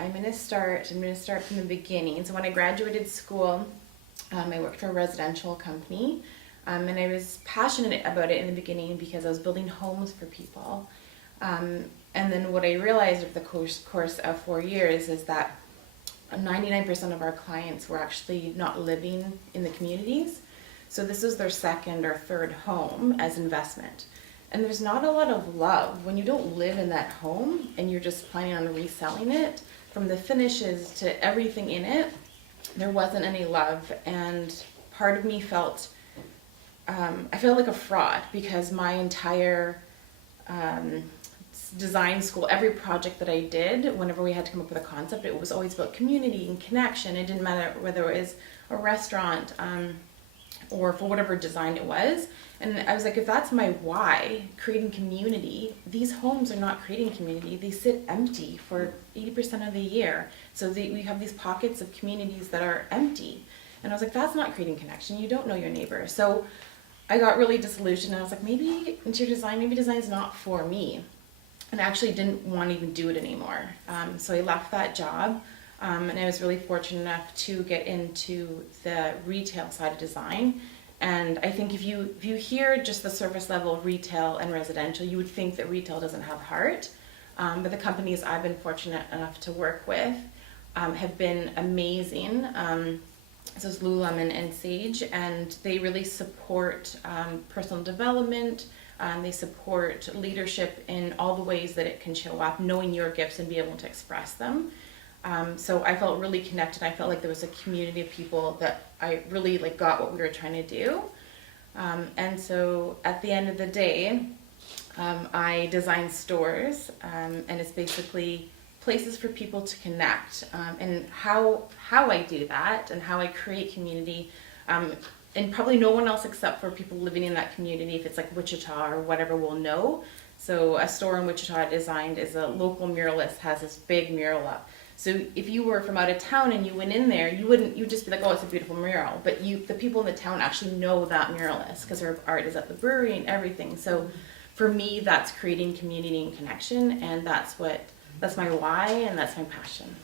I'm gonna start from the beginning. So when I graduated school, I worked for a residential company, and I was passionate about it in the beginning because I was building homes for people. And then what I realized over the course of 4 years is that 99% of our clients were actually not living in the communities. So this was their second or third home as investment. And there's not a lot of love when you don't live in that home and you're just planning on reselling it. From the finishes to everything in it, there wasn't any love. And part of me felt, I felt like a fraud because my entire design school, every project that I did, whenever we had to come up with a concept, it was always about community and connection. It didn't matter whether it was a restaurant or for whatever design it was. And I was like, if that's my why, creating community, these homes are not creating community. They sit empty for 80% of the year. So we have these pockets of communities that are empty. And I was like, that's not creating connection. You don't know your neighbor. So I got really disillusioned. I was like, maybe interior design, maybe design's not for me. And I actually didn't want to even do it anymore. So I left that job. And I was really fortunate enough to get into the retail side of design. And I think if you hear just the surface level of retail and residential, you would think that retail doesn't have heart. But the companies I've been fortunate enough to work with have been amazing. So it's Lululemon and Sage, and they really support personal development. They support leadership in all the ways that it can show up, knowing your gifts and be able to express them. So I felt really connected. I felt like there was a community of people that I really got what we were trying to do. And so at the end of the day, I design stores, and it's basically places for people to connect. And how I do that and how I create community, and probably no one else except for people living in that community, if it's like Wichita or whatever, will know. So a store in Wichita I designed is a local muralist, has this big mural up. So if you were from out of town and you went in there, you'd just be like, oh, it's a beautiful mural. But the people in the town actually know that muralist because her art is at the brewery and everything. So for me, that's creating community and connection, and that's my why, and that's my passion.